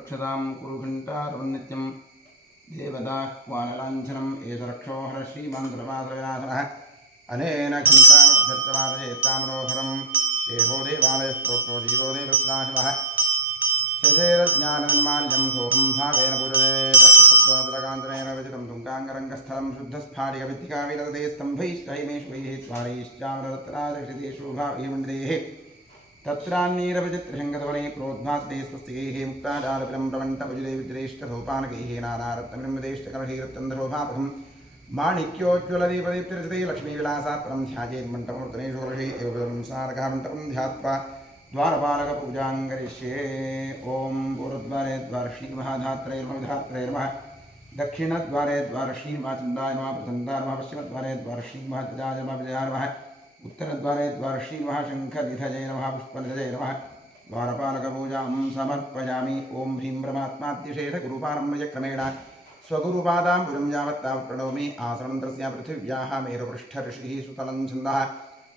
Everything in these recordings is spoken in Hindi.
रक्षतां कुरु घण्टारुन्नित्यं देवदाह्वानलाञ्छनम् एष रक्षोहर श्रीमन्त्रपात्रविनाशनः अनेन घण्टामभ्यर्थवादयेत्तामनोहरं देहो देवालयः प्रोक्तो जीवो देवस्नाशिवः शशेरज्ञाननिर्माल्यं सोऽहं भावेन पूजयेतत्तत्त्वकाञ्चनेन रचितं तुङ्गाङ्गरङ्गस्थलं शुद्धस्फाटिकविद्धिकाविरते स्तम्भैश्चैमेषु वैः द्वारैश्चामररत्नादृशितेषु भावैमण्डितैः तत्रान्नीरविचित्रशङ्कतवने प्रोद्भासते स्वस्तिकैः मुक्ताजालपिलं प्रवण्टभुजिते विज्रेष्ठसोपानकैः नानारत्नविरमदेष्टकलशीरत्चन्द्रोभापकं माणिक्योज्ज्वलदीपदीप्तिरचिते लक्ष्मीविलासात्परं ध्यायेन्मण्टपमूर्तनेषु वर्षे एव सारकः मण्टपं ध्यात्वा द्वारपालकपूजां करिष्ये। ॐ पूर्वद्वारे द्वारश्रीमहाधात्रे नमः दक्षिणद्वारे द्वारश्रीमहाचन्दाय नमः प्रचन्दाय नमः पश्चिमद्वारे द्वारश्रीमहाजयाय नमः विजयाय नमः उत्तरद्वारे द्वारश्रीमहाशङ्खनिधये नमः पुष्पनिधये नमः द्वारपालकपूजां समर्पयामि। ॐ ह्रीं परमात्माद्यशेषगुरुपारम्भयक्रमेण स्वगुरुपादां गुरुं यावत् तावत् प्रणौमि। आसनं तस्य पृथिव्याः मेरुपृष्ठऋषिः सुतलं छन्दः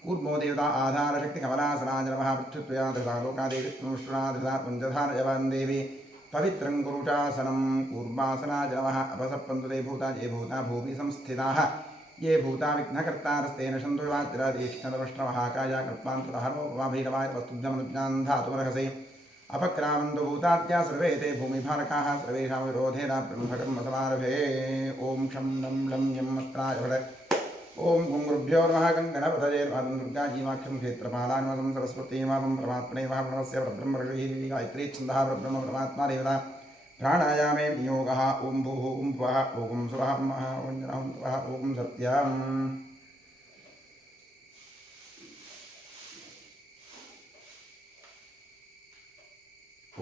कूर्मो देवता आधारशक्तिकमलासनाय नमः पृथ्व्या धृता लोकादेविष्णुष्णा धृता पञ्चधारयवान् देवी पवित्रं कुरुचासनं कूर्मासनाय नमः। अपसर्पन्तु ते भूता ये भूता भूमि संस्थिताः ये भूता विघ्नकर्तारस्तेन सन्तु वाच्यराधीष्णदवष्ट्रमहाकाया कल्पान्तरहरोपमाभैरवाय वस्तुभ्यमनुज्ञान् धातुमर्हसे अपक्रामन्तु भूताद्या सर्वे ते भूमिभारकाः सर्वेषां विरोधेन ब्रह्मकर्मसमारभे। ॐ शं नं लं यं अस्त्राय फट ॐ गुरुभ्यो नमः गङ्गणपतये नमः दुर्गाजीवाख्यं क्षेत्रपालाय नमः सरस्वती नमः परमात्मने नमः प्रणवस्य परब्रह्म ऋषिः गायत्री छन्दः परब्रह्म परमात्मा देवता प्राणायामे वियोगः ॐ भूः ॐ भुवः ॐ सुवः ॐ जनः ॐ त्वः ॐ सत्यम्।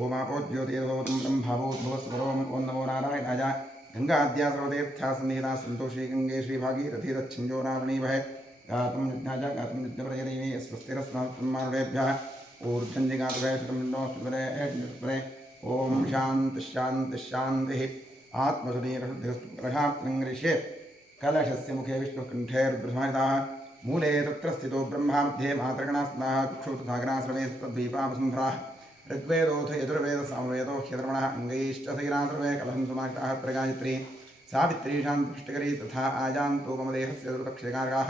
ओमापो ज्योतिर्भवतं ब्रह्मभूद्भुवस्वरोम् ॐ नमो नारायणाय। गंगाद्या सर्वतीर्थाः सन्निहिताः सन्तो श्रीगङ्गे श्रीभागीरथीरच्छिञ्जोरावणीवहे गातुं यज्ञाय गातुं यज्ञप्रजनैवे स्वस्तिरस्मात्ब्रह्माण्डेभ्यः ऊर्ध्वञ्जिगातुभे शुक्रमिन्नोऽस्तुभरे ॐ शान्तिः आत्मसुधीरशुद्धिरशात्मङ्गरिष्ये कलशस्य मुखे विष्णुकण्ठे रुद्रसमाहिताः मूले तत्र स्थितो ब्रह्मा मध्ये मातृगणास्नाः कुक्षौ तथा गणाश्रमे तद्वीपावसुन्धराः ऋग्वेदोऽथ यजुर्वेदः सामवेदो ह्यधर्मणः अङ्गैश्च सैरासर्वे कलहं समाहिताः अत्र गायत्री सावित्री शान्तिपुष्टिकरी तथा आयान्तो मम देहस्य दुर्दक्षिकारकाः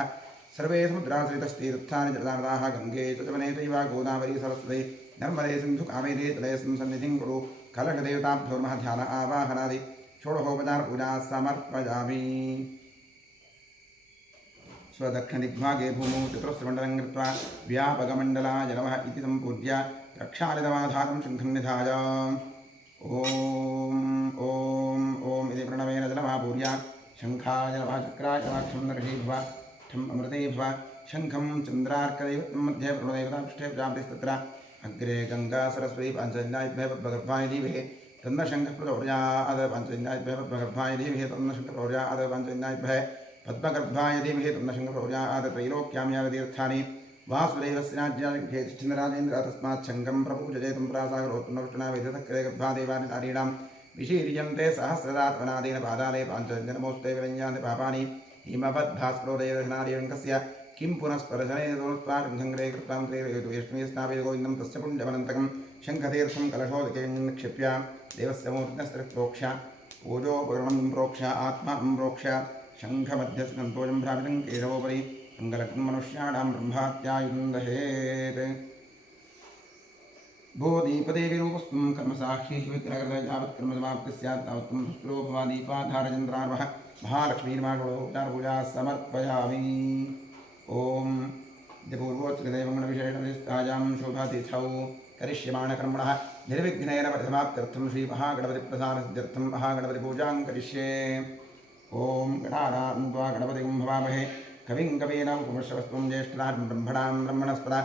सर्वे समुद्राश्रितस्तीर्थानि जलदानदाः गङ्गे च जवने चैव गोदावरी सरस्वती नर्मदे सिन्धु कावेरी तलेऽस्मिन् सन्निधिं कुरु। कलशदेवताभ्यो नमः ध्यान आवाहनादि षोडशोपचारपूजा समर्पयामि। स्वदक्षिणदिग्भागे भूमौ चतुरस्रमण्डलं कृत्वा व्यापकमण्डलाय नमः इति सम्पूज्य रक्षालितमाधारं शङ्खं निधाय ॐ इति प्रणवेन जलमापूर्य शङ्खाय नमः चक्राय नमः क्षं नरषे भव ठम् अमृते भव शङ्खं चन्द्रार्कदैवतं मध्ये प्रणवदेवतापृष्ठे व्यापृस्तत्र अग्रे गङ्गा सरस्वती पाञ्चजन्याभ्यः पद्मगर्भाय धीमहि तन्न शङ्खप्रचोदयात् पाञ्चजन्याभ्यः पद्मगर्भाय धीमहि तन्न शङ्खप्रचोदयात् पाञ्चजन्याभ्यः पद्मगर्भाय धीमहि तन्न शङ्खप्रचोदयात् त्रैलोक्यां यावतीर्थानि वासुदेवस्य राज्याधिष्ठितराजेन्द्र तस्मात् शङ्खं प्रपूजयेतं प्रासागरोत्तमकृष्णा वेदतक्रे गर्भादेवानि नारीणां विशीर्यन्ते सहस्रदात्मनादेन पादाले पाञ्चजन्मोस्ते विरञ्जान्ति पापानि हिमवद्भास्प्रोदयदर्शनादिशङ्कस्य किं पुनः स्पर्शने दोत्वा शङ्खङ्ग्रे कृत्वां त्रेवेदुष्टमी स्नापयति गोविन्दं तस्य पुण्यमनन्तकं शङ्खतीर्थं कलशोदके निक्षिप्य देवस्य मूर्तिनस्त्रोक्ष्य पूजोपकरणं प्रोक्ष्य आत्मानं प्रोक्ष्य शङ्खमध्यस्य सन्तोषं भ्रामितं केशवोपरि मङ्गलकं मनुष्याणां ब्रह्मात्यायुधं दहेत्। भूदीपदेवीरूपस्त्वं कर्मसाक्षी विग्रहकृत यावत् कर्मसमाप्तिः स्यात् तावत् त्वं शुक्लोपवादीपाधारचन्द्रार्वः महालक्ष्मीर्मागोपचारपूजा समर्पयामि। ॐ पूर्वोच्चदेवगणविशेषविशिष्टायां शोभातिथौ करिष्यमाणकर्मणः निर्विघ्नेन परिसमाप्त्यर्थं श्रीमहागणपतिप्रसादसिद्ध्यर्थं महागणपतिपूजां करिष्ये। ॐ गणानां त्वा गणपतिं भवामहे कविं कवीनामुपमश्रवस्त्वं ज्येष्ठराजं ब्रह्मणां ब्रह्मणस्पदा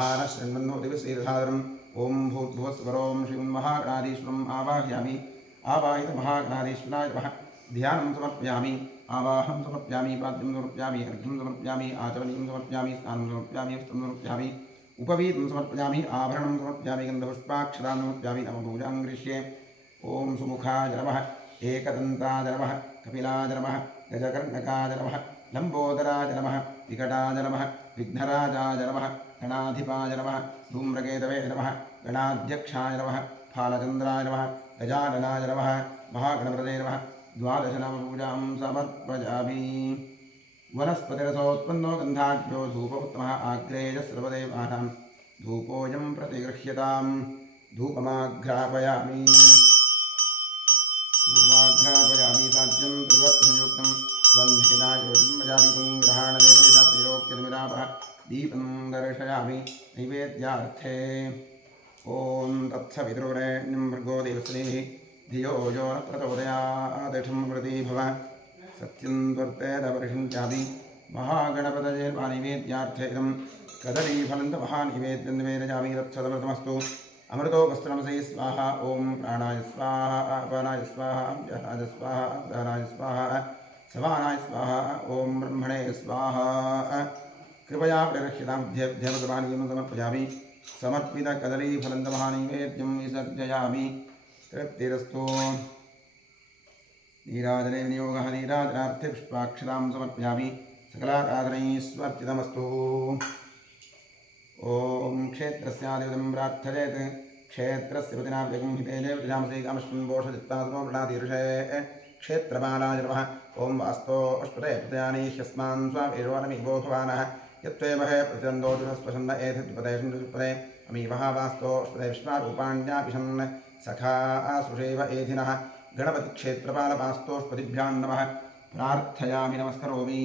आनश्रन्मन्नोतिविश्रीरसादरम् ॐ भूर्भुवस्वरों श्रीमन्महागणाधीश्वरम् आवाहयामि। आवाहितमहागणाधीश्वराय नमः ध्यानं समर्पयामि। आवाहं समर्पयामि पाद्यं समर्पयामि अर्घ्यं समर्पयामि आचमनीं समर्पयामि स्नानं समर्पयामि वस्त्रं समर्पयामि उपवीतं समर्पयामि आभरणं समर्पयामि गन्धपुष्पाक्षतां समर्पयामि नमपूजां करिष्ये। ॐ सुमुखाय नमः एकदन्ताय नमः कपिलाय नमः गजकर्णकाय नमः लंबोदराय नमः विकटाय नमः विघ्नराजाय नमः गणाधिपाय नमः धूम्रकेतवे नमः गणाध्यक्षाय नमः फालचन्द्राय नमः गजाननाय नमः महागणपतये नमः द्वादशनामपूजां समर्पयामि वनस्पतिरसोत्पन्नो गन्धाढ्यो धूपोत्तमः आग्रेय सर्वदेवानां धूपोऽयं प्रतिगृह्यतां धूपमाघ्रापयामि साध्यं त्रिवत्संयुक्तं वन्धिनायोजन्मजादीपं ग्रहाणदेवेन त्रैलोक्यतिमिरापः दीपं दर्शयामि नैवेद्यार्थे ॐ तत्सवितुर्वरेण्यं भर्गो देवस्यैः धियो यो न प्रचोदयात् प्रति भव सत्यं त्वर्तेदपरिषिञ्चादि महागणपतये नैवेद्यार्थे इदं कदलीफलं महानिवेद्यं निवेदयामि तत्सदमृतमस्तु अमृतोपस्त्रमसै स्वाहा ॐ प्राणाय स्वाहा अपानाय स्वाहा व्यानाय स्वाहा व्यानाय स्वाहा समानाय स्वाहा ॐ ब्रह्मणे स्वाहा कृपया प्ररक्षितां बुद्ध्यभ्यमसमानीयं समर्पयामि समर्पितकदलीफलं महानिवेद्यं विसर्जयामि तृप्तिरस्तु नीराजने विनियोगः नीराजनार्थे पुष्पाक्षतां समर्पयामि सकलाराधनैस्वर्तितमस्तु ॐ क्षेत्रस्यादिवदं प्रार्थयेत् क्षेत्रस्य प्रतिनाव्यगं हितेजय विजांसे कामश्वन् बोषजित्तासमो प्रणातीर्षे क्षेत्रपालाय नमः ॐ वास्तो अष्पते प्रत्यानि ह्यस्मान् स्वामेषोऽनमीवो भवानः यत्त्वेमहे प्रतिन्दोजुनस्पशन्न एतद्विपदेशुपदे अमीवः वास्तो अष्पते विश्वारूपाण्यापिशन् सखा सुषेव एधिनः गणपतिक्षेत्रपालपास्तोष्पतिभ्यां नमः प्रार्थयामि नमस्करोमि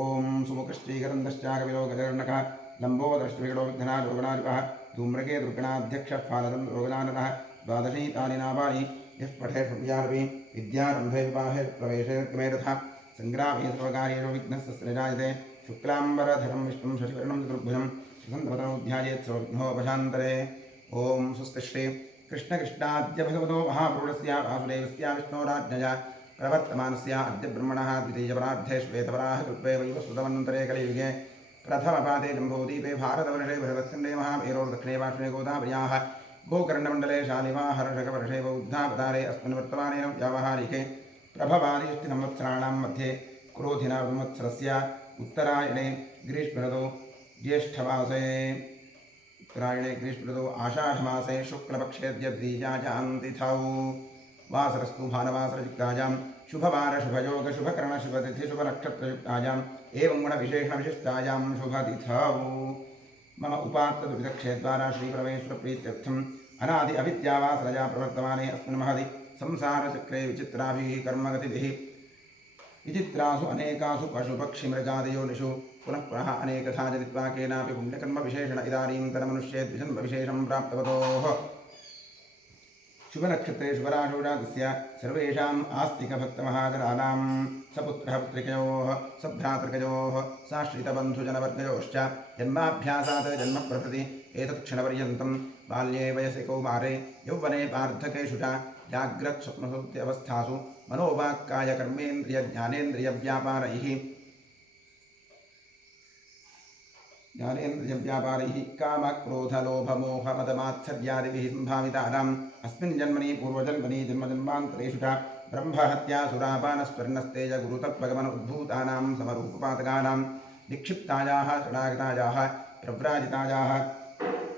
ॐ सुमुखश्चीकरन्दश्चाकविलो गजर्णकः लम्बोदरश्चविकटो विघ्नान् रोगणाधिपः धूम्रके दुर्गणाध्यक्षफालदं रोगनाननः द्वादशीतानि नामानि यः पठेष्वपि विद्यारम्भे विवाहे प्रवेशे क्रमे तथा सङ्ग्रामे सर्वकार्येषु विघ्नस्य सृजायते शुक्लाम्बरधरं विष्णुं शशिवर्णं चतुर्भुजं शिखन्दवतनोऽध्यायेत् सर्वविघ्नोपशान्तरे ॐ स्वस्तिश्री कृष्णकृष्णाद्य भगवतो महापुरुषस्य वासुदेवस्य विष्णोराज्ञया प्रवर्तमानस्य अद्य ब्रह्मणः द्वितीयपरार्धे श्वेतपराः कृत्वे वैव सुतमन्वन्तरे कलियुगे प्रथमपादे जम्बूदीपे भारतवर्षे बृहत्खण्डे महामेरोर्दक्षिणे पार्श्वे गोदावर्याः गोकर्णमण्डले शालिवाहर्षकवर्षे बौद्धावतारे अस्मिन् वर्तमाने व्यावहारिके प्रभवादिष्टिसंवत्सराणां मध्ये क्रोधिना संवत्सरस्य उत्तरायणे ग्रीष्मऋतौ ज्येष्ठमासे आषाढमासे शुक्लपक्षेद्य द्वितीयाजान्तिथौ वासरस्तु भानवासरयुक्तायां शुभवार शुभयोग शुभकर्ण शुभतिथि शुभनक्षत्रयुक्तायाम् एवं गुणविशेषणविशिष्टायां शुभतिथौ मम उपात्तदुरितक्षेद्वारा श्रीपरमेश्वरप्रीत्यर्थम् अनादि अविद्यावासरया प्रवर्तमाने अस्मिन् महदि संसारचक्रे विचित्राभिः कर्मगतिभिः विचित्रासु अनेकासु पशुपक्षिमृगादियोनिषु पुनः पुनः अनेकथा जनित्वा केनापि पुण्यकर्मविशेषण इदानीन्तनमनुष्ये द्विजन्मविशेषं प्राप्तवतोः शुभनक्षत्रे शुभराशोरागस्य सर्वेषाम् आस्तिकभक्तमहाजनानां सपुत्रः पुत्रिकयोः सभ्रातृकयोः साश्रितबन्धुजनवर्गयोश्च जन्माभ्यासात् जन्मप्रभृति एतत्क्षणपर्यन्तं बाल्ये वयसि कौमारे यौवने पार्थकेषु च जाग्रत्स्वप्नसुप्त्यवस्थासु मनोवाक्कायकर्मेन्द्रियज्ञानेन्द्रियव्यापारैः ज्ञानेन्द्रियव्यापारैः कामक्रोधलोभमोहमदमात्सर्यादिभिः सम्भावितानाम् अस्मिन् जन्मनि पूर्वजन्मनि जन्मजन्मान्तरेषु च ब्रह्महत्यासुरापानस्वर्णस्तेज गुरुतत्त्वगमन उद्भूतानां समरूपपातकानां निक्षिप्तायाः शरणागतायाः प्रव्राजितायाः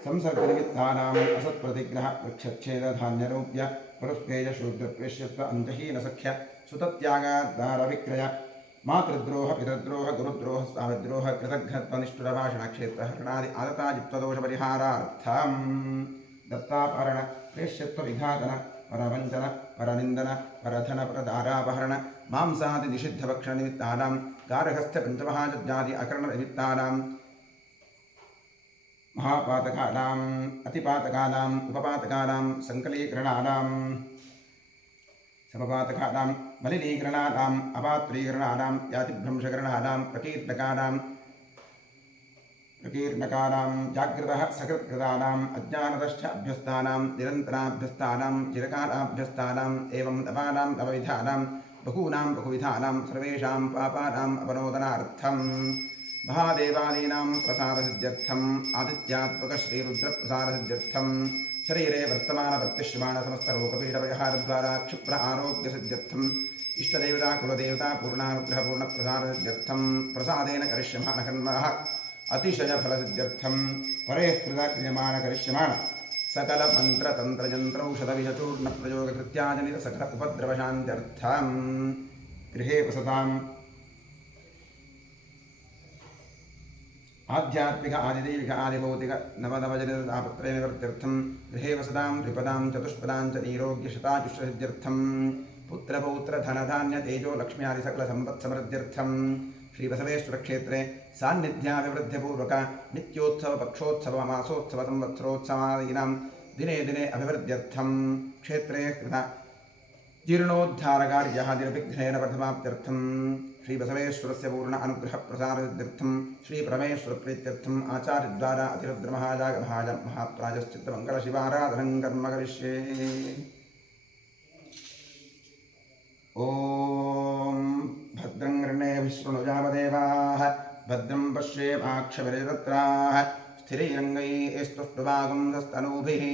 संसर्गनिमित्तानाम् असत्प्रतिग्रह वृक्षच्छेदधान्यरोप्य परुस्पेयशूद्रप्रेष्यत्व अन्तहीनसख्य सुतत्यागाद्दारविक्रय मातृद्रोह पितृद्रोह गुरुद्रोह स्वामिद्रोह कृतघ्नत्वनिष्ठुरभाषणक्षेत्रहरणादि आदताजित्वदोषपरिहारार्थम् दत्तापहरण प्रेष्यत्वविघातन परवञ्चन परनिन्दन परधन परदारापहरण मांसादि निषिद्धभक्षणनिमित्तानां गार्हस्थ्यपञ्चमहायज्ञादि अकरणनिमित्तानां महापातकानाम् अतिपातकानाम् उपपातकानां सङ्कलीकरणानां समपातकानां मलिनीकरणानाम् अपात्रीकरणानां यातिभ्रंशकरणानां प्रकीर्णकानां जागृतः सकृत्कृतानाम् अज्ञानतश्च अभ्यस्तानां निरन्तराभ्यस्तानां चिरकालाभ्यस्तानाम् एवं नवानां नवविधानां बहूनां बहुविधानां सर्वेषां पापानाम् अपनोदनार्थं महादेवादीनां प्रसादसिद्ध्यर्थम् आदित्यात्मकश्रीरुद्रप्रसादसिद्ध्यर्थं शरीरे वर्तमानप्रतिष्यमाणसमस्तलोकपीठपरिहारद्वारा क्षिप्र आरोग्यसिद्ध्यर्थम् इष्टदेवता कुलदेवता पूर्णानुग्रहपूर्णप्रसादसिद्ध्यर्थं प्रसादेन करिष्यमाणकर्मः अतिशयफलसिद्ध्यर्थं परेस्कृत क्रियमाण करिष्यमाण सकलमन्त्रतन्त्रयन्त्रौषधविषचूर्णप्रयोगकृत्याजनितसकल उपद्रवशान्त्यर्थं गृहे वसताम् आध्यात्मिक आदिदैविक आदिभौतिक नवनवजनितापत्रयनिवृत्त्यर्थं गृहे वसतां द्विपदां चतुष्पदां च नीरोग्यशतायुष्यसिद्ध्यर्थं पुत्रपौत्रधनधान्यतेजो लक्ष्म्यादिसकलसम्पत्समृद्ध्यर्थं श्रीबसवेश्वरक्षेत्रे सान्निध्याभिवृद्धिपूर्वक नित्योत्सवपक्षोत्सवमासोत्सवसंवत्सरोत्सवादीनां दिने दिने अभिवृद्ध्यर्थं क्षेत्रे कृत जीर्णोद्धारकार्यः निर्विघ्नेन प्रथमाप्त्यर्थं श्रीबसवेश्वरस्य पूर्ण अनुग्रहप्रसारसिद्ध्यर्थं श्रीपरमेश्वरप्रीत्यर्थम् आचार्यद्वारा अतिरुद्रमहाजागभाज महाप्रायश्चित्तमङ्गलशिवाराधनं कर्म करिष्ये। ॐ भद्रं कर्णेभिः शृणुयामदेवाः भद्रं पश्येमाक्षभिर्यजत्राः स्थिरैरङ्गैस्तुष्टुवागुंसस्तनूभिः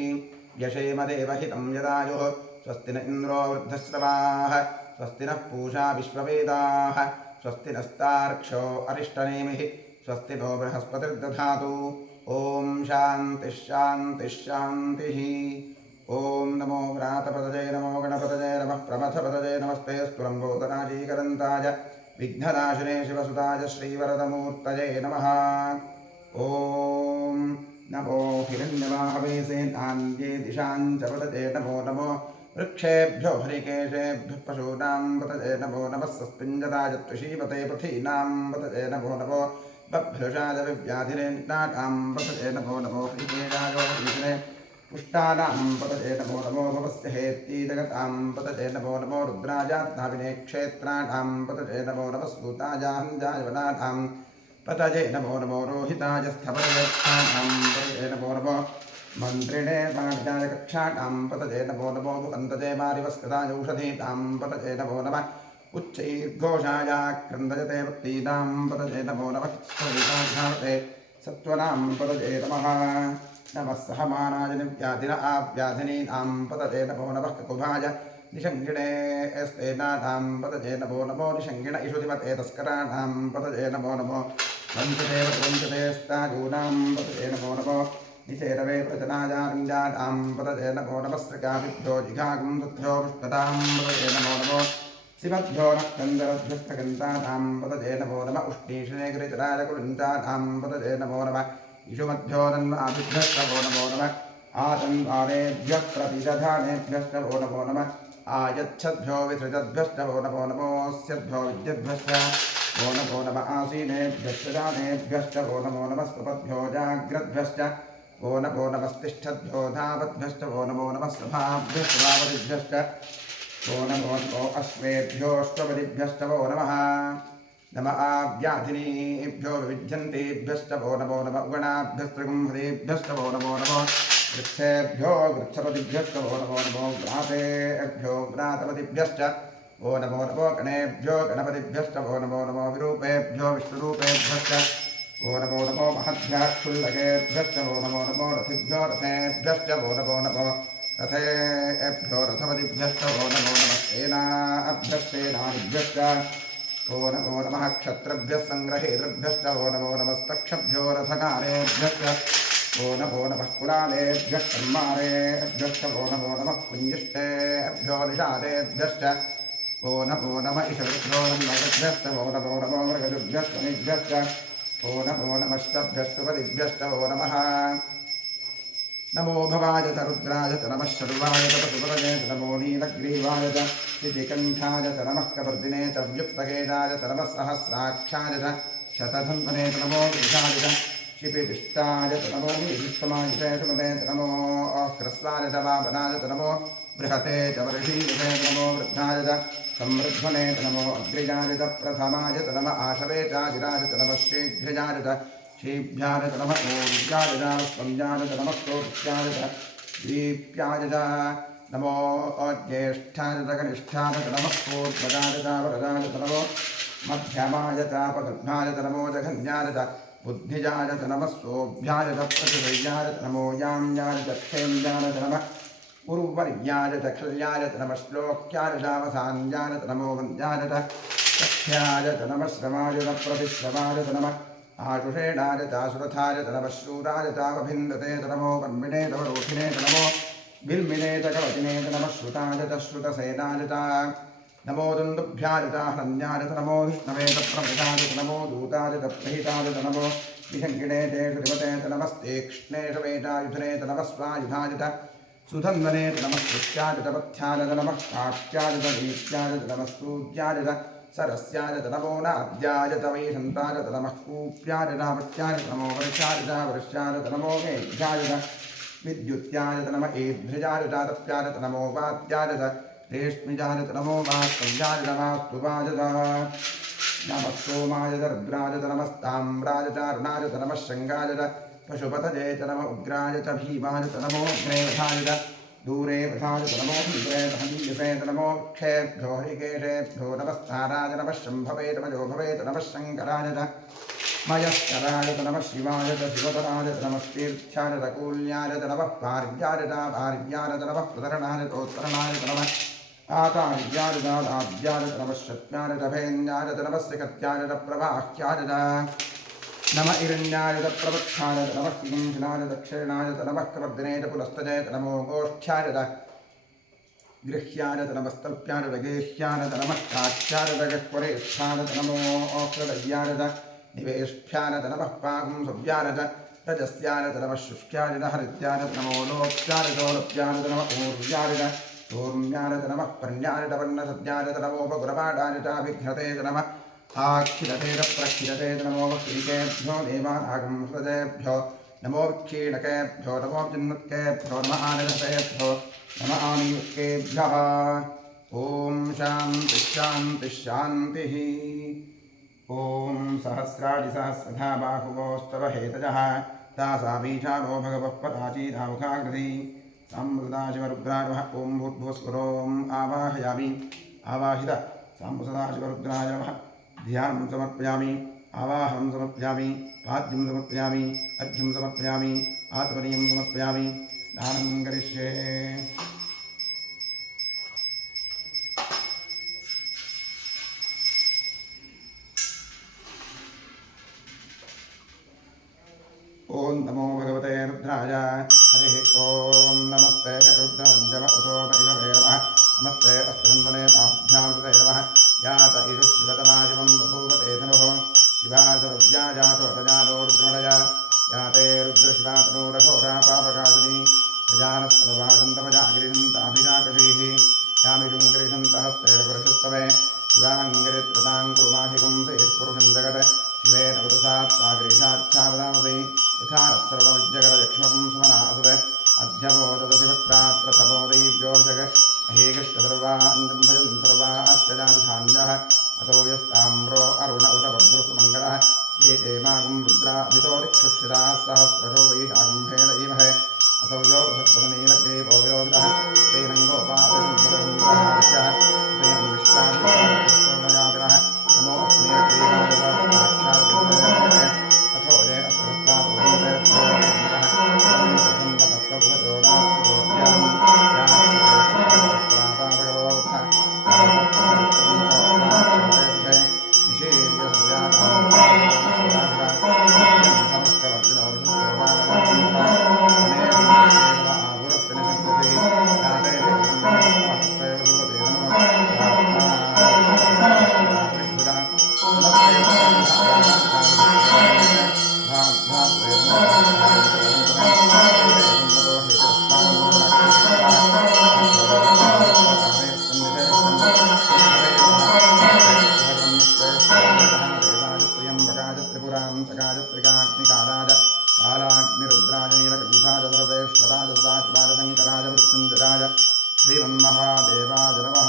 यशेमदेवहितं यदायुः स्वस्ति न इन्द्रो वृद्धश्रवाः स्वस्ति नः पूषा विश्ववेदाः स्वस्ति नस्तार्क्ष्यो अरिष्टनेमिः स्वस्ति नो बृहस्पतिर्दधातु। ॐ शान्तिः शान्तिः शान्तिः। ॐ नमो व्रातपतये नमो गणपतये नमः प्रमथपतये नमस्ते स्तुरम्बोदराजीकरन्ताय विघ्ननाशिने शिवसुताय श्रीवरदमूर्तये नमः। ॐ नमो हिरण्यवाहवेसे नान्ये दिशां च पतये नमो नमो वृक्षेभ्यो हरिकेशेभ्यः पशूनां पतये नमो नमः सस्मिञ्जराय त्रिशीपते पथीनां पतये नमो नमो बभ्रुषाय विव्याधिरेन्नाटां पतये नमो नमो हरिकेशाय हरिशने पुष्टानां पतये नमो नमो भवस्य हेत्ति जगतां पतये नमो नमो रुद्राजात्नाविने क्षेत्राणां पतये नमो नमः सूताजाहञ्जाय वनानां पतये नमो नमो रोहिताय स्थपयस्थानां पतये नमो नमो मन्त्रिणे वाणिजाय कक्षाणां पतये नमो नमो भुवन्तजे मारिवस्कृताय औषधीनां पतये नमो नमः उच्चैर्घोषाय क्रन्दयते भक्तीनां पतये नमो नमः स्थलिताघाते सत्त्वनां पतये नमः नमः सहमानाय निव्याधिन आव्याधिनीनां पतये नमो नमः ककुभाय निषङ्गिणे स्तेनानां पतये नमो नमो निषङ्गिण इषुधिमते तस्कराणां पतये नमो नमो वञ्चते वञ्चते स्तायूनां पतये नमो नमो निचेरवे प्रचनाजारञ्जानां पतये नमो नमः सृगाभिभ्यो जिघागुं तद्भ्यो पुष्पतां पतये नमो नमो शिवभ्यो नक्कन्दरभ्यस्तगन्तानां पतये नमो नमः उष्णीषणे गिरिचराजकुलञ्चानां पतये नमो नमः इषुमभ्यो तन्वाभिभ्यस्तवो नमो नमः आतन्वारेभ्यः प्रतिदधानेभ्यस्तवो नमो नमः आयच्छद्भ्यो विसृजद्भ्यस्तवो नमो नमोऽस्यद्भ्यो विद्यद्भ्यश्च वो नमो नमः आसीनेभ्यश्च जानेभ्यश्च वो नमो नमः स्वपद्भ्यो जाग्रद्भ्यश्च वो नमो नमस्तिष्ठद्भ्यो धावद्भ्यश्च वो नमो नमः सभाभ्यश्च भावदिभ्यश्च वो नमो नमो अश्वेभ्योऽश्वपदिभ्यश्च वो नमः नमः व्याधिनीभ्यो विविध्यन्तेभ्यश्च वो नमो नमः उगणाभ्यस्त्रिगुंहतेभ्यश्च वो नमो नमो वृक्षेभ्यो वृक्षपतिभ्यश्च वो नमो नमो व्रातेभ्यो व्रातपतिभ्यश्च वो नमो नमो गणेभ्यो गणपतिभ्यश्च वो नमो नमो विरूपेभ्यो विष्णुरूपेभ्यश्च वो नमो नमो महद्भ्यः क्षुल्लकेभ्यश्च वो नमो नमो रथिभ्यो रथेभ्यश्च वो नमो नमो रथेभ्यो रथपतिभ्यश्च वो नमो नमः सेनाभ्यश्च वो नमो नमः क्षत्रभ्यः सङ्ग्रहेतृभ्यश्च वो नमो नमस्तक्षभ्यो रथकारेभ्यश्च वो नमो नमः कुलालेभ्यः कर्मारेभ्यश्च वो नमो नमः कुञ्जिष्टेभ्यो निषादेभ्यश्च वो नमो नमः ईशभ्यो नमभ्यश्च वो नमो नमो मृगजुभ्यश्च निभ्यश्च वो नमो नमश्चभ्यस्तुपदिभ्यश्च वो नमः नमो भवाय च रुद्राय च नमः शर्वाय च पशुपतये च नमो नीलग्रीवाय च शितिकण्ठाय च नमः कपर्दिने च व्युत्तकेशाय च नमः सहस्राक्षाय च शतधन्वने च नमो गिरिशाय च शिपिदिष्टाय च नमो विष्टमाय च सुमते च नमो क्रस्वाय च वामनाय च नमो बृहते च वर्षीयते च नमो वृद्धाय च समृद्धने च नमो अग्रिजाय च प्रथमाय च नमः आशवे च गिराय च नमः शीघ्रजाय च शीभ्याय च नमः ऊर्जाय च स्पन्द्याय च नमः स्तोत्याय च दीप्याय च नमो ज्येष्ठाय च कनिष्ठाय च नमः पूर्वजाय च वरदाय च नमो मध्यमाय च पदभ्याय च नमो जघन्याय च बुद्धिजाय च नमः सोभ्याय च प्रतिशय्याय च नमो याम्याय च क्षेम्याय च नमः उर्वर्याय च खल्याय च नमः श्लोक्याय च अवसान्याय च नमो वन्द्याय च सख्याय च नमः श्रमाय च प्रतिश्रवाय च नमः आशुषेणाय चासुरथाय तनमश्रूराय चावभिन्दते तनमो कर्मिणे तव रोहिणे तनमो बिल्मिने च कवचिने तनमः श्रुताय च श्रुतसेनाय च नमो दन्दुभ्याय च हरण्याय च नमो विष्णवे च प्रमृताय च नमो दूताय च प्रहिताय च नमो विशङ्किणे च श्रीमते च नमस्ते कृष्णे च वेटायुधने च नमः स्वायुधाय च सुधन्वने च नमः कृत्याय च पथ्याय च नमः काक्याय च नीत्याय च नमः सूर्याय च सरस्याय च नमो नाद्याय च वैशन्ताय च नमः कूप्याय च पत्याय च नमो वर्षाय च वर्ष्याय च नमो मेघ्याय च विद्युत्याय च नम एभ्रजाय च तप्याय च नमो वात्याय च रेष्मिजाय च नमो वास्तव्याय च वास्तुवाय च नमः सोमाय च रुद्राय च नमस्ताम्राय च अरुणाय च नमः शृङ्गाय च पशुपतये च नम उग्राय च भीमाय च नमो अग्नेवधाय च दूरे वधाय च नमो इन्द्रे च हनीयसे च नमो क्षेभ्यो हरिकेशेभ्यो नमस्ताराय च नमः शम्भवे च मयोभवे च नमः शङ्कराय च मयस्कराय च नमः शिवाय च शिवतराय च नमः तीर्थ्याय च कूल्याय च नमः पार्याय च भार्याय च नमः प्रतरणाय च उत्तरणाय च नमः आचार्याय च दाद्याय च नमः शत्याय च भेन्याय च नमः सिकत्याय च प्रवाह्याय च नमः इरण्याय च प्रवक्षाय च नमः किंशनाय च दक्षिणाय च नमः कवर्दिने च पुलस्तजय च नमो गोष्ठ्याय च गृह्याय च नमस्तल्प्याय च गेह्याय च नमः काक्ष्याय च गह्वरेष्ठाय च नमो औषधय्याय च निवेष्ठ्याय च नमः पागुं सव्याय च रजस्याय च नमः शुष्क्याय च हरित्याय च नमो लोक्याय च लोप्याय च नमः ऊर्व्याय च ऊर्म्याय च नमः पर्ण्याय च वर्णसद्याय च नमोपगुरपाडाय च विघ्नते च नमः आक्षिरते च प्रक्षिरते च नमो वक्रीकेभ्यो देवानागं हृदयेभ्यो नमो विक्षीणकेभ्यो नमो जिन्मत्केभ्यो नमः आनरसेभ्यो नमः आनीकेभ्यः ॐ शान्तिः शान्तिः शान्तिः ॐ सहस्रादिसहस्रधा बाहुवोस्तव हेतजः तासामीशानो भगवः पदाचीदामुखाकृति साम्बुसदाशिवरुद्राय नमः ॐ भूर्भुवस्वरोम् आवाहयामि आवाहित साम्बुसदाशिवरुद्राय नमः ध्यानं समर्पयामि आवाहनं समर्पयामि पाद्यं समर्पयामि अर्घ्यं समर्पयामि आत्मनीयं समर्पयामि स्नानं करिष्ये ॐ नमो भगवते रुद्राय हरिः ॐ नमस्ते रुद्रवन्द्यम उतोदैववे नमः नमस्ते अस्तन्वने ताभ्यां कृते नमः यात इषु शिवतमाशिवं बभूवते धनुः शिवासरुद्या जातवतजातो रुद्रमणया याते रुद्रशिवातनूरघोरा पापकाशिनी प्रजानस्तवभाषन्तमजागिरिशन्ताभिजाकषीः यामिषुं गिरिशन्तहस्तेन पुरुषस्तवे शिवाङ्गिरित्रतां कुरुमाहिकुं सैर्पुरुषं जगत् शिवेन वतसा स्वागिरिशाच्छावदामसि यथा सर्वविद्यगरयक्ष्मकं सुमनासवे अध्यवो तदसि भक्ता प्रथमो दैव्योऽभिषग अहेकश्चर्वाञ्जम्भयन् सर्वाश्च जातधान्यः असौ यस्ताम्रो अरुण उत बभ्रुसुमङ्गलः ये ते मागुं रुद्राभितो दिक्षुषिताः सहस्रशो वैशागुम्भेण ईमहे असौ यो वसत्पदनीलग्रीवो विलोकितः तैनं गोपालसुन्दरसुन्दरहास्यः तैनं विश्वामित्रः नमो अस्मेग्रीवाय साक्षात् अथो जय श्रीमन्महादेवाय नमः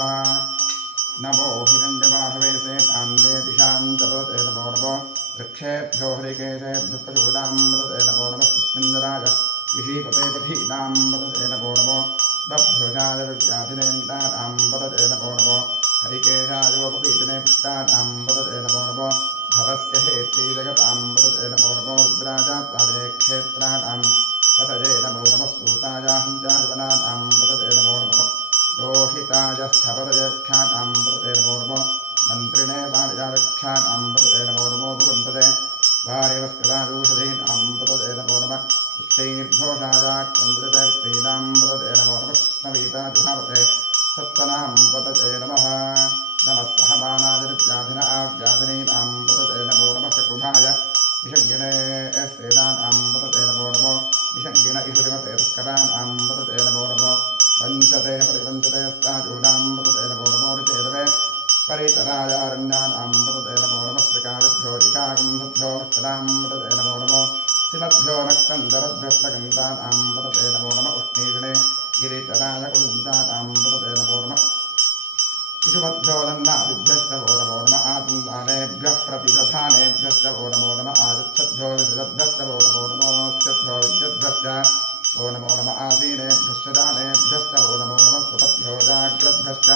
नमो हिरण्यबाहवे सेतान्ये दिशान्तपदते नमो नमो वृक्षेभ्यो हरिकेशेभ्यः पशूनां नमो नमः पुष्पिन्दराय ऋषिपते पथीनां पदते नमो नमो बभ्रुषाय विव्याधिनेन्द्राणां पदते नमो नमो हरिकेशायोपपीतने पुष्टानां पदते नमो नमो भवस्य हेत्यै जगतां पदते नमो नमो रुद्राजात्ताविने क्षेत्राणां पतये नमो नमः सूतायाहञ्जाजवनानां पतये नमो नमः रोहिताय स्थपतये वृक्षाणां पतये नमो नमो मन्त्रिणे वाणिजावृक्षाणां पतये नमो नमो भुवन्तते वारेवस्कृतादूषधीनां पतते नमो नमः उच्चैर्घोषाजाक्रन्दृतैर्तीनां पतते नमो नमः कृष्णवीताजुधावते सत्त्वनां पतते नमः नमः सहमानादिव्याधिनाव्याधिनीनां पतते नमो नमः शकुभाय निषङ्गिणे स्तेनानां पतते नमो नमो निषङ्गिण इषुरिमते पुष्कराणां पतते नमो नमो वञ्चते परिवञ्चते स्ताजूनां पतते नमो नमो ऋचेतवे परितरायारण्यानां पतते नमो नमः त्रिकाविभ्यो ऋकागुंभ्यो वृक्षदां पतते नमो नमो सिमभ्यो नक्तन्दरभ्यस्त्रगन्धानां पतते नमो नमः उष्णीषणे गिरिचराय कुलुञ्चानां पतते नमो नमः इषुमभ्यो दन्नाभिभ्यश्च वो नमो नमः आतुन्दानेभ्यः प्रतिदधानेभ्यश्च वो नमो नमः आदिच्छद्भ्यो विदद्भ्यश्च वो नमो नमोऽस्यद्भ्यो विद्युद्भ्यश्च वो नमो नमः आसीनेभ्यश्च दानेभ्यश्च वो नमो नमः सुपद्भ्यो जाग्रद्भ्यश्च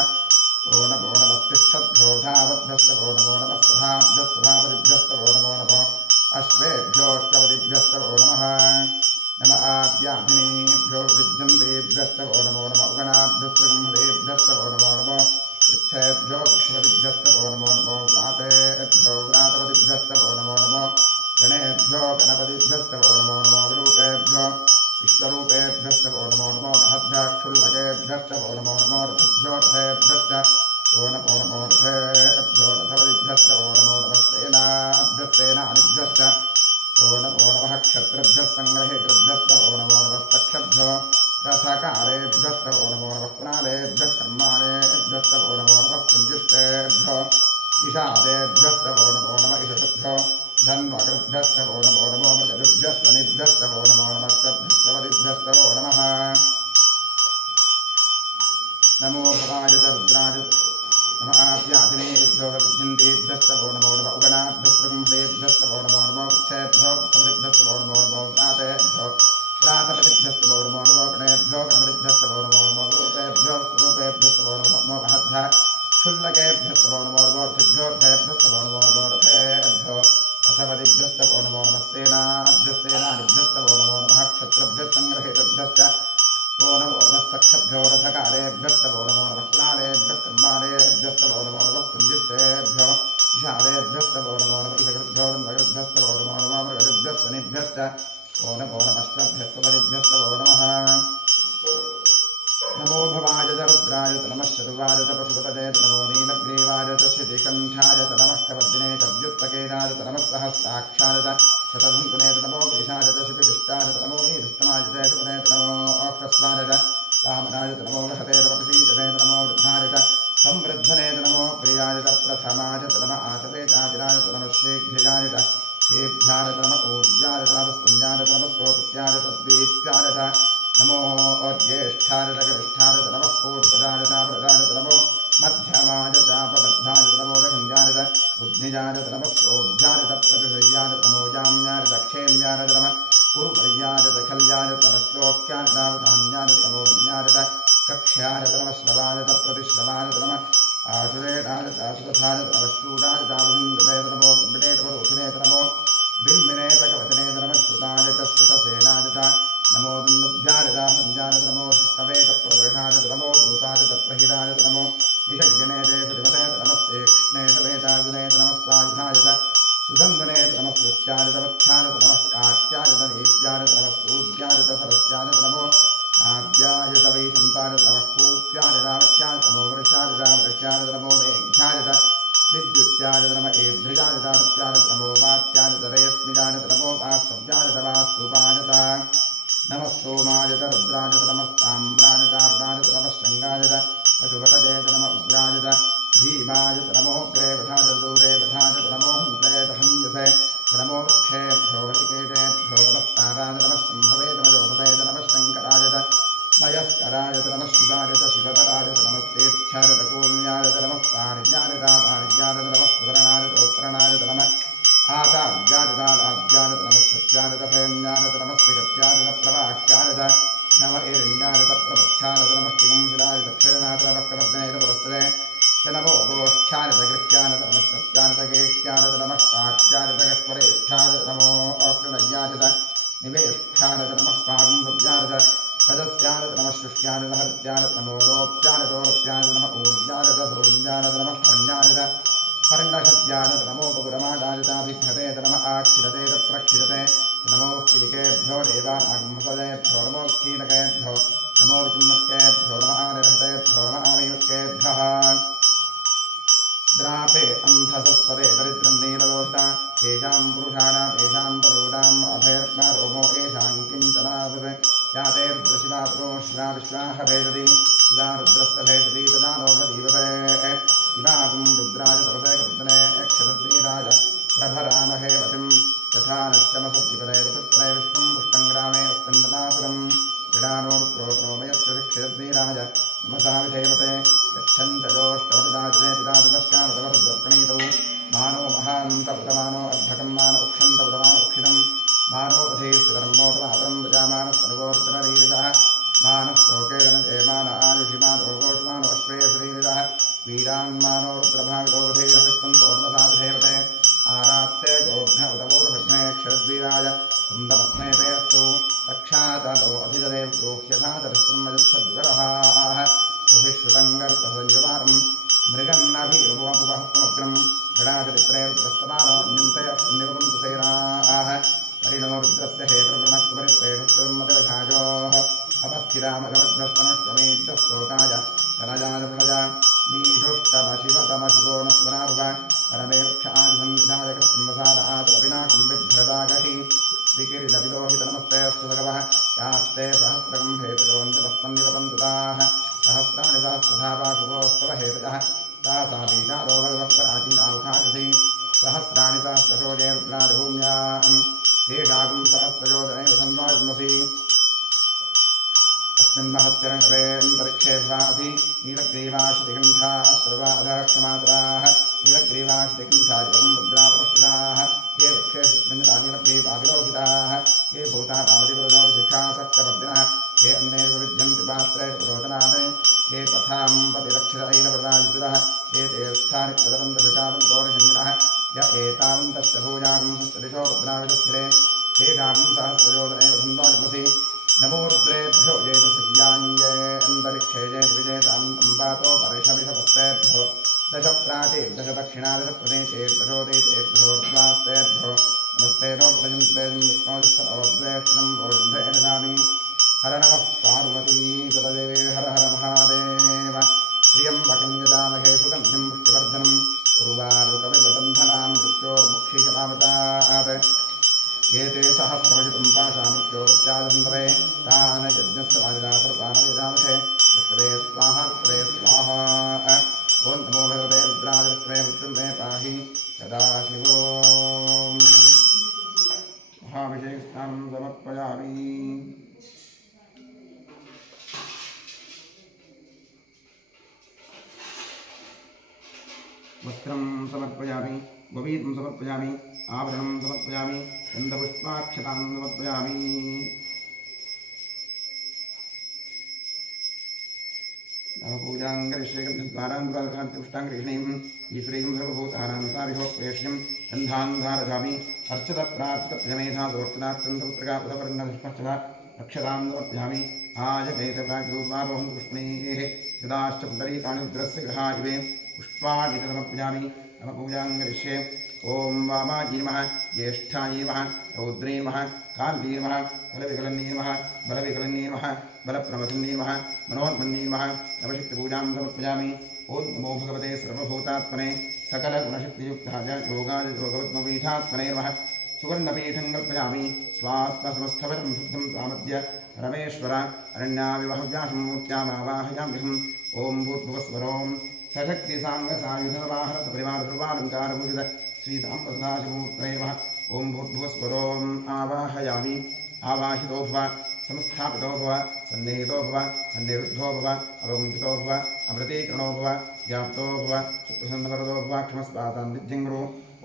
वो नमो नमस्तिष्ठद्भ्यो धावद्भ्यश्च वो नमो नमः सभाभ्यः सभापतिभ्यश्च वो नमो नमः अश्वेभ्योऽष्टपतिभ्यश्च वो नमः नमः आद्याधिनेभ्यो विद्यन्तेभ्यश्च वो नमो नमः उगणाभ्यश्च गृह्णतेभ्यश्च वो नमो नमः पृच्छेभ्यो पृच्छपतिभ्यश्च वो नमो नमो व्रातेभ्यो व्रातपतिभ्यश्च वो नमो नमो गणेभ्यो गणपतिभ्यश्च वो नमो नमो विरूपेभ्यो विश्वरूपेभ्यश्च वो नमो नमो महद्भ्यः क्षुल्लकेभ्यश्च वो नमो नमो रथेभ्यो रथेभ्यश्च वो नमो नमो रथेभ्यो रथपतिभ्यश्च वो नमो नमः सेनाभ्यस्तेनादिभ्यश्च वो नमो नमः क्षत्रिभ्यः सङ्ग्रहेतृभ्यश्च वो नमो नमस्तक्षभ्यो रथकारेभ्यश्च वो नमो नमः पुनालेभ्यः कर्माणेभ्यश्च वो नमो नमः पुञ्जिष्टेभ्यो ईशादेभ्यश्च वो नमो नमः ईशभ्यो धन्वकृभ्यश्च वो नमो नमो मृगजुभ्यश्च वो नमो नमः सभ्यश्चवदिभ्यश्च वो नमः नमो भवाय च रुद्राय नमः आद्याधिनेभ्यो विद्यन्तेभ्यश्च वो नमो नमः उगणाभ्यः ब्रह्मणेभ्यश्च वो नमो नमः वृक्षेभ्यो वृक्षपतिभ्यश्च वो नमो नमो व्रातेभ्यो व्रातपतिभ्यश्च वो नमो नमो गणेभ्यो गणपतिभ्यश्च वो नमो नमो रूपेभ्यो स्वरूपेभ्यश्च वो नमो महद्भ्यः क्षुल्लकेभ्यश्च वो नमो नमो रथेभ्यो रथेभ्यश्च वो नमो नमो रथेभ्यो रथपतिभ्यश्च वो नमो नमः सेनाभ्यश्च वो नमो नमः क्षत्रभ्यः सङ्ग्रहेतभ्यश्च वो नमो नमस्तक्षभ्यो रथकारेभ्यश्च वो नमो नमः कुलालेभ्यः कर्माणेभ्यश्च वो नमो नमः पुञ्जिष्टेभ्यो विषादेभ्यश्च वो नमो नमः इषकृभ्यो नन्दकृभ्यश्च वो नमो नमः मृगजुभ्यश्च शनिभ्यश्च वो नमो नमश्वभ्यश्च वो नमः नमो भवाय च रुद्राय च नमः शतुवाय च पशुपतये च नमो नीलग्रीवाय च श्रुतिकण्ठाय च नमः कवर्दिने च व्युत्पकेनाय च नमः सहस्राक्षाय च शतधुन्तुने च नमो केशाय च शिपिविष्टाय च नमो नीरुष्टमाय च शुभने च नमो अह्रस्वाय च वामनाय च नमो वृहते च वपशीजने च नमो वृद्धाय च संवृद्धने च नमो प्रियाय च प्रथमाय च नमः आशते चाचिराय च नमः शीघ्रियाय च हेभ्याय च नमः ऊर्जाय च नमः स्तुन्याय च नमः स्वोपस्याय च द्वीप्याय च नमो ज्येष्ठाय च गरिष्ठाय च नमः पूर्वजाय च प्रजाय च नमो मध्यमाय च पदग्धाय च नमो रखन्द्याय च बुद्धिजाय च नमः सोऽभ्याय च प्रतिशय्याय च नमो याम्याय च क्षेम्याय च नमः उर्वर्याय च खल्याय च नमः श्लोक्याय च धान्याय च नमो रम्याय च कक्ष्याय च नमः श्रवाय च प्रतिश्रवाय च नमः आशुरेणाय च आशुपथाय च नमः शूराय च आभुङ्गते च नमो बिम्बिने च परोधिने च नमो बिम्बिने च कवचने च नमः श्रुताय च श्रुतसेनाय च नमो दुन्दुभ्याय च सञ्जाय च नमो धिष्टवे च प्रवृषाय च नमो दूताय च प्रहिताय च नमो निषङ्गिने च श्रीमते च नमस्ते कृष्णे च वेदायुधने च नमः सायुधाय च सुधन्वने च नमः श्रुत्याय च वत्स्याय च नमः कात्याय च नीप्याय च नमः सूर्याय च सरस्याय च नमो नाद्याय च वैशन्ताय च नमः कूप्याय च रावत्याय च नमो वृषाय च वृष्याय च नमो मेघ्याय च विद्युत्याय च नमः एभ्रजाय च रत्याय च नमो वात्याय च रेश्मिजाय च नमो वास्तव्याय च वास्तुपाय च नमः सोमाय च रुद्राय च नमः ताम्राय च अरुणाय च नमः शृङ्गाय च पशुपतये च नमः उग्राय च भीमाय च नमो ग्रेवठाय च दूरेवठाय च नमो हन्त्रे च हन्यसे च नमो वृक्षेभ्यो हरिकेशेभ्यो नमस्ताराय च नमः शम्भवे च मयोभवे च नमः शङ्कराय च मयस्कराय च नमः शिवाय च शिवतराय च नमस्तेच्छाय च कूल्याय च नमः पारिज्याय च पारिज्याय च नमः प्रतरणाय च उत्तरणाय च नमः आचार्याय च आद्याय च नमः शक्याय च फेन्याय च नमः श्रीगत्याय च प्रवाक्याय च नमः एरण्याय च प्रपथ्याय च नमः किंशिराय च क्षरणाय च नमः कवर्धने च पुरस्ते च नमो गोष्ठ्याय च गृह्याय च नमः सत्याय च गेह्याय च नमः काट्याय च गह्वरेष्ठ्याय च नमो अक्षुणय्याय च निवेष्ठ्याय च नमः स्वागुम्भव्याय च रजस्याय च नमः शुष्याय च हृत्याय च नमो लोप्याय च ओरस्याय च नमः ऊर्जाय च सोम्याय च नमः कर्ण्याय च फर्णशद्यान नमोपगुरमादायताभिघ्नते नम आक्षिरते तप्रक्षिरते नमो किलिकेभ्यो देवानागमसदयेभ्यो नमो क्षीणकेभ्यो नमो विचिन्मत्केभ्यो नमः निरहतेभ्यो नमः आमयुष्केभ्यः द्रापे अन्धसस्पदे दरिद्रं नीललोष्टा येषां पुरुषाणां येषां परूणाम् अभयर्मारोमो येषां किञ्चनावृते याते रुद्रशिवात्रो शिवा विश्वाह भेषति शिवा रुद्रस्य भेषति तदा नो प्रदीपते शिवागुं रुद्राय तरसे कृतने क्षतद्वीराय प्रभरामहे वतिं यथा नश्यमसद्विपदे ऋतुत्तरे विष्णुं पुष्टङ्ग्रामे उत्तन्दनासुरम् क्रीडानो रुद्रोपरोमयत्रिक्षितद्वीराय नमसा विधेवते यच्छञ्चयोष्टवतुराजने पितातस्यामृतवरुद्रप्रणीतौ मानो महान्तपुतमानो अर्धकं मान उक्षन्तपुतमान उक्षितं मानो वधेस्तकर्मोतमातरं प्रजामानस्तनुवोर्धनरीरिषः मानस्तोकेदनजयमान आयुषिमानो गोषमानो अश्वेयसरीरिषः वीरान्मानो रुद्रभावितो वधेरभिष्पन्तोर्मसा विधेवते आरात्ते गोघ्न उतपूर्वभग्ने क्षरद्वीराय सुन्दपत्नेते अस्तु रक्षातलो अधिजले ब्रूह्यथा तदस्त्रमजत्सद्विवरहाः सुभिश्रुतङ्गर्तसंयुवारं मृगन्नाभिमुपहत्तमग्रं गणाचरित्रे रुद्रस्तमानो न्यन्ते अस्मिन्निवपन्तु सेनाः परिणो रुद्रस्य हेतुर्वृणक्तपरिप्रेषुर्मतिरघाजोः अपस्थिरामघवद्भ्रस्तमश्वमेद्यस्तोकाय कनजाय प्रणजा मीषुष्टमशिवतमशिवो न स्मराभुव परमे वृक्षादिसन्निधाय कृत्रिमसार आचरपिनाकं बिभ्रदागहि विकिरीटविलोहितनमस्ते अस्तु भगवः यास्ते सहस्रकं हेतयोऽन्तिमस्मन्निवपन्तुताः सहस्राणि सहस्रधा बाहुवोस्तव हेतयः तासा बीजादो भगवत्पराचीनामुखाकृति सहस्राणि सहस्रशोजे रुद्रादिभूम्यां तेषागुं सहस्रयोजनैव सन्वाजमसि अस्मिन् महच्चरणकरेऽन्तरिक्षे भाभि नीलग्रीवाश्रिकण्ठाः सर्वाधक्षमात्राः नीलग्रीवाश्रिकण्ठादिपदं रुद्रापश्चिताः ये वृक्षेषु नीलग्रीवाविलोहिताः ये भूता कामतिप्रजोभिशिखासक्तवर्धिनः ये अन्येषु विद्यन्ति पात्रेषु प्ररोचनानि ये पथां पतिरक्षितैलप्रदाजितः ये ते स्थानि प्रदरन्तभिकावन्तोषिणिनः य एतावन्तश्च भूयागं सत्सदिशो रुद्राविदस्थिरे तेषागं सहस्रयोजनैव सन्वाजमसि नमो रुद्रेभ्यो ये पृथिव्याञ्जे अन्तरिक्षे ये द्विजेतां तम्पातो परिषभिषपस्तेभ्यो दश प्राचे दश दक्षिणा दश प्रदेशे दशोदेशेभ्योर्द्वास्तेभ्यो नमस्ते नो प्रजन्ते विष्णोदस्तनोद्वेष्टिनं वोजम्भे नमामि हर नमः पार्वती तदये हर हर महादेव त्र्यम्बकं यजामहे सुगन्धिं पुष्टिवर्धनम् उर्वारुकविबन्धनां मृत्योर्मुक्षीशमामृतात् एते सहस्रमजितं पाशामृत्योर्त्याजन्तरे तान् यज्ञस्य वाजिदासर्वानयजामहे विक्रमे स्वाहा विक्रमे स्वाहा ॐ नमो भगवते रुद्राय विक्रमे मृत्युं मे पाहि सदाशिवो महाभिषेकस्नानं समर्पयामि वस्त्रं समर्पयामि गोवीतं समर्पयामि आभरणं समर्पयामि गन्धपुष्पाक्षतां समर्पयामि नवपूजां करिष्ये गन्धद्वारां दुर्गाकान्तिपुष्टाङ्गरीष्णीं ईश्वरीं सर्वभूतानां सारिहोप्रेष्यं गन्धान् धारयामि अर्चत प्रार्चितप्रजमेधा दोर्चनात्यन्तपुत्रका उदपर्णधुष्मश्चता रक्षतां समर्पयामि आयमेतप्राग्रूर्वारोहं कृष्णैः यदाश्च पुण्डरीकाणि रुद्रस्य गृहा इवे पुष्पाणि समर्पयामि नवपूजां करिष्ये ॐ वामाजी नमः ज्येष्ठायै नमः रौद्रे नमः काल्ये नमः बलविकलन्ये नमः बलविकलन्ये नमः बलप्रमथन्ये नमः मनोन्मन्ये नमः नवशक्तिपूजां समर्पयामि ॐ नमो भगवते सर्वभूतात्मने सकलगुणशक्तियुक्ताय योगाय योगवद्मपीठात्मने नमः सुवर्णपीठं कल्पयामि स्वात्मसमस्तवरं शुद्धं स्वामद्य परमेश्वर अरण्याविवहव्यासं मूर्त्यामावाहयाम्यहम् ॐ भूर्भुवस्वरों सशक्तिसाङ्गसायुधवाहन सपरिवारसर्वालङ्कारभूषित श्रीसाम्बसदाशिवमूर्तये नमः ॐ भूर्भुवस्वरोम् आवाहयामि आवाहितो भव संस्थापितो भव सन्निहितो भव सन्निरुद्धो भव अवगुंठितो भव अमृतीकरणो भव व्याप्तो भव सुप्रसन्नवरदो भव क्षमस्वासान्निध्यं गुरु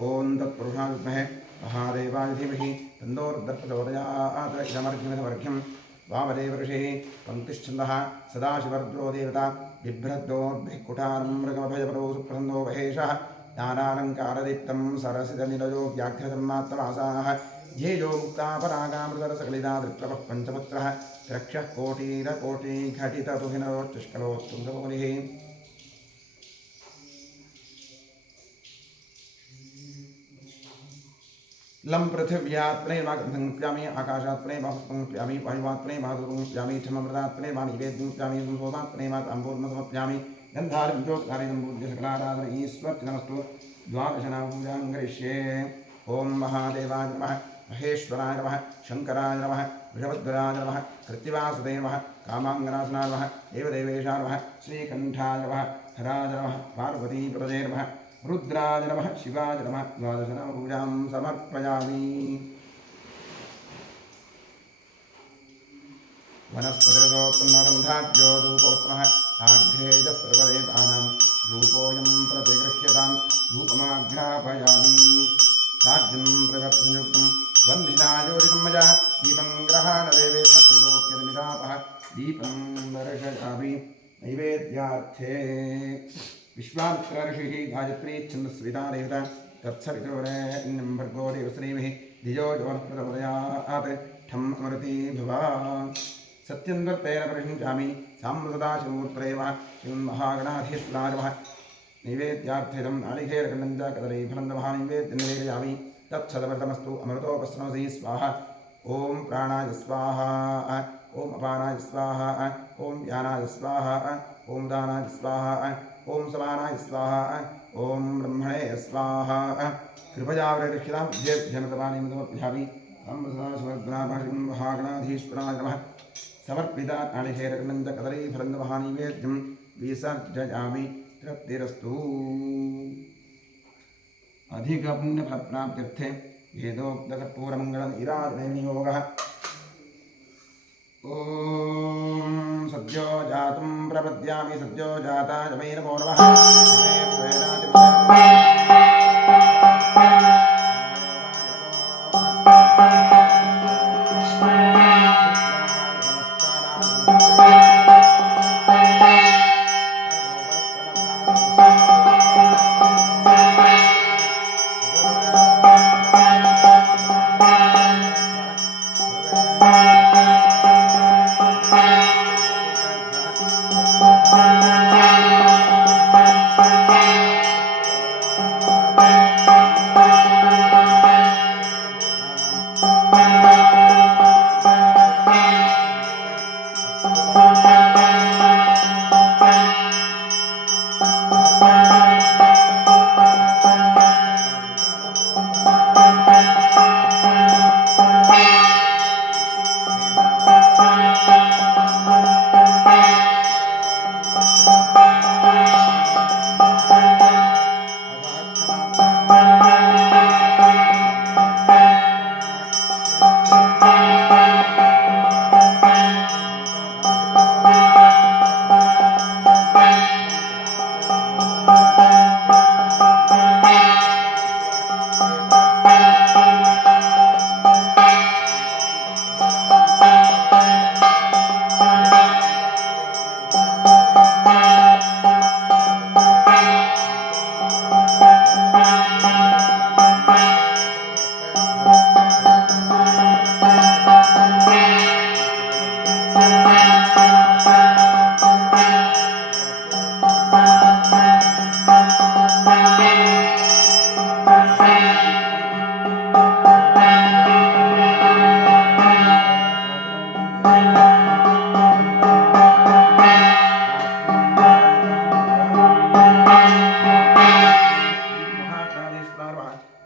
ॐ तत्पुरुषाय विद्महे महादेवाय धीमहि तन्नो रुद्रः प्रचोदयात् इदमर्घ्यमिदमर्घ्यं वामदेव ऋषिः पङ्क्तिश्छन्दः सदाशिवरुद्रो देवता बिभ्रद्दोर्भिः कुठारं मृगमभयपरो सुप्रसन्नो महेशः ज्ञानालङ्कारदीप्तं सरसिजनिलयो व्याघ्रधर्मात्मवासाः ध्येयो मुक्तापरागामृतरसकलिता दृप्लवः पञ्चपुत्रः रक्षः कोटिरकोटिघटिततुहिनरोच्चुष्कलोत्तुङ्गमुनिः लं पृथिव्यात्मने वा गन्धं प्यामि आकाशात्मने वा पुष्पं प्यामि वायुवात्मने वा धूपं प्यामि क्षममृतात्मने वा निवेद्यं प्यामि सोमात्मने वा ताम्बूलं समर्पयामि गन्धारं ज्योतिकार्यं पूज्य सकलाराधन ईश्वरनमस्तु द्वादशनां पूजां करिष्ये ॐ महादेवाय नमः महेश्वराय नमः शङ्कराय नमः वृषभध्वजाय नमः कृत्तिवासुदेवाय नमः कामाङ्गनाशनाय नमः देवदेवेशाय नमः श्रीकण्ठाय नमः हराय नमः पार्वतीपतये नमः रुद्राय नमः शिवाय नमः द्वादशनाम पूजां समर्पयामि वनस्पतिर्गोत्तमगन्धाढ्यो धूपोत्तमः आघ्रेय सर्वदेवानां धूपोऽयं प्रतिगृह्यतां धूपमाघ्रापयामि साज्यं प्रवर्तनयुक्तं वन्दिनायोजितं मया दीपं ग्रहाणदेवे सत्रिलोक्यनिमिरापः दीपं दर्शयामि नैवेद्यार्थे विश्वामित्र ऋषिः गायत्री छन्दस्विता देवता तत्सवितुर्वरेण्यं भर्गो देवश्रीभिः धियो यो नः प्रचोदयात् ठम् अमृती भुवा सत्यन्वर्तेन परिषिञ्चामि साम्प्रदाशिवमूर्तये नमः श्रीमन्महागणाधीश्वराय नमः नैवेद्यार्थेदं नारिकेलखण्डं च कदलीफलं नमः नैवेद्यं निवेदयामि तत्सदमृतमस्तु अमृतोपस्रवसी स्वाहा ॐ प्राणाय स्वाहा ॐ अपानाय स्वाहा ॐ ज्ञानाय स्वाहा ॐ दानाय स्वाहा ॐ समानाय स्वाहा ॐ ब्रह्मणे स्वाहा कृपया वृक्षितां विद्येभ्यमृतपानीमृतमप्यामि महागणाधीश्वराय नमः समर्पिता नारिकेलखण्डं च कदलीफलं नमः नैवेद्यं विसर्जयामि तृप्तिरस्तु अधिकपुण्यफलप्राप्त्यर्थे वेदोक्तकर्पूरमङ्गलनीराजनयोगः ॐ सद्यो जातं प्रपद्यामि सद्यो जाताय वै नमो नमः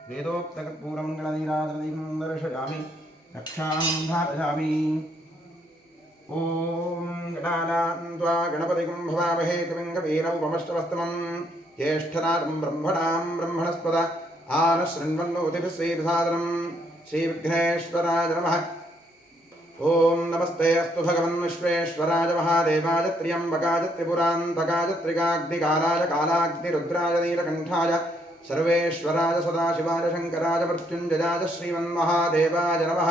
वेदोक्तकर्पूरमङ्गलनीराजनदीपं दर्शयामि रक्षां धारयामि ॐ गणानां त्वा गणपतिं भवामहे कविं कवीरमुपमष्टमस्तमं ज्येष्ठनाथं ब्रह्मणां ब्रह्मणस्पद आनशृण्वन्नोतिभिः श्रीविघ्नेश्वराय नमः ॐ नमस्ते अस्तु भगवन् विश्वेश्वराय महादेवाय त्र्यम्बकाय त्रिपुरान्तकाय त्रिकाग्निकालाय कालाग्निरुद्राय नीलकण्ठाय सर्वेश्वराय सदाशिवाय शङ्कराय मृत्युञ्जयाय श्रीमन्महादेवाय नमः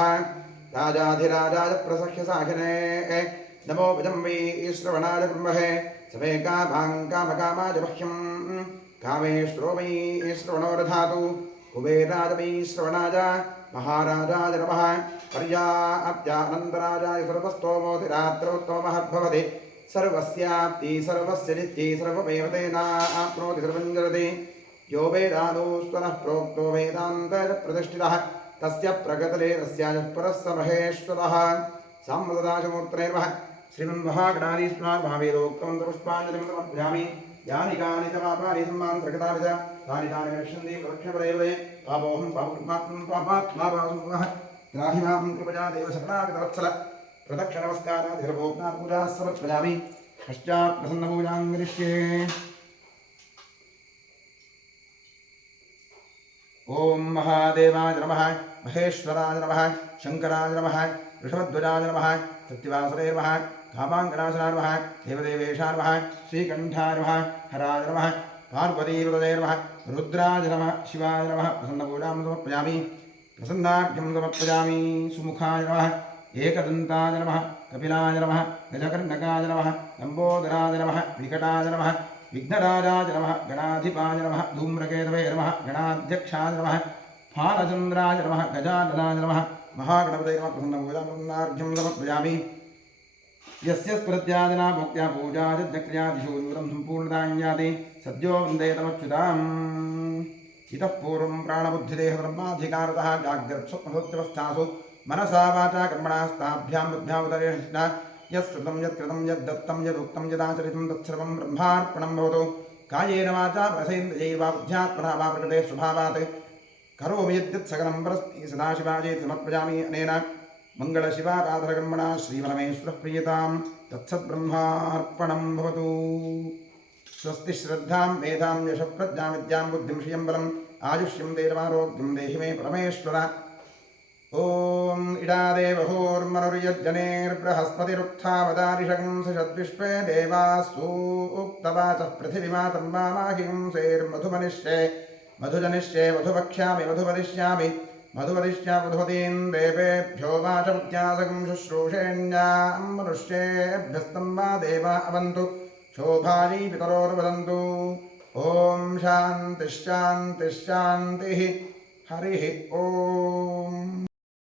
राजाधिराजाय प्रसह्यसाखिने नमो भजम्वी श्रवणाय ब्रह्महे समे कामाय मह्यं कामेश्वरो वै श्रवणो दधातु कुबेराय वै श्रवणाय महाराजाय नमः पर्याप्त्यानन्तराजाय सर्वस्तोमोतिरात्रोत्तमः सर्वस्याप्ति सर्वस्य नित्यै सर्वमेव तेनाप्नोति सर्वं जगति यो वेदानुस्वनः प्रोक्तो वेदान्तः प्रतिष्ठितः तस्य प्रगतले तस्याय परस्य महेश्वरः साम्प्रदायमूर्तये नमः श्रीमन्महागणाधीश्वर महावीरोक्तं पुष्पाञ्जलिं समर्पयामि यानि कानि च पापानि सम्मानत्रगतानि च तानि तानि विनश्यन्ति प्रदक्षिणपदे पापोऽहं पापकृत्मात्मं पापात्मा पापसंभवः ग्राहि मां कृपया देव शरणागतवत्सल प्रदक्षिणनमस्कारादिर्भोक्तापूजाः समर्पयामि पश्चात् प्रसन्नपूजां करिष्ये ओम महादेवाय नमः महेश्वराय नमः शंकराय नमः ऋषभध्वजाय नमः सत्यवासरे नमः कामाङ्गनाशनाय नमः देवदेवेशाय नमः श्रीकण्ठाय नमः हराय नमः पार्वतीपतये नमः रुद्राय नमः शिवाय नमः प्रसन्नपूजां समर्पयामि प्रसन्नार्घ्यं समर्पयामि सुमुखाय नमः एकदन्ताय नमः कपिलाय नमः गजकर्णकाय नमः लम्बोदराय नमः विकटाय नमः विघ्नराजाय नमः गणाधिपाय नमः धूम्रकेतवे नमः गणाध्यक्षाय नमः फालचन्द्राय नमः गजाननाय नमः महागणपतये नमः प्रसन्नपूजां समर्पयामि यस्य स्मृत्यादिना भक्त्या पूजा यज्ञक्रियादिषु यूतं सम्पूर्णतां याति सद्यो वन्दे तमच्युताम् इतः पूर्वं प्राणबुद्धिदेहब्रह्माधिकारतः जाग्रत्स्वप्नसुप्त्यवस्थासु मनसा वाचा कर्मणास्ताभ्यां बुद्ध्यावतरेण यत्कृतं यत्कृतं यद्दत्तं यदुक्तं यदाचरितं तत्सर्वं ब्रह्मार्पणं भवतु कायेन वाचा रसेन्द्रियैर्वा बुद्ध्यात्मना वा प्रकृते स्वभावात् करोमि यद्यत् सकलं परस्मै सदाशिवाय समर्पयामि अनेन मङ्गलशिवाराधनकर्मणा श्रीपरमेश्वरः प्रीयतां तत्सद्ब्रह्मार्पणं भवतु स्वस्ति श्रद्धां मेधां यशः प्रज्ञां विद्यां बुद्धिं श्रियं बलम् आयुष्यं देवारोग्यं देहि मे परमेश्वर ओम इडादेवहोर्मनुर्यज्जनेर्बृहस्पतिरुत्थावदारिषगं सषद्विश्वे देवासूक्तवाचः पृथिवीमातं वामाहिंसेर्मधुमनिष्ये मधुजनिष्ये मधुवक्ष्यामि मधुवदिष्यामि मधुवदिष्या मधुवतीं देवेभ्यो वाचमुत्यासकं शुश्रूषेण्यां मनुष्येभ्यस्तं वा देवा अवन्तु शोभायै पितरोर्वदन्तु ओम शान्तिः शान्तिः शान्तिः हरिः ओम।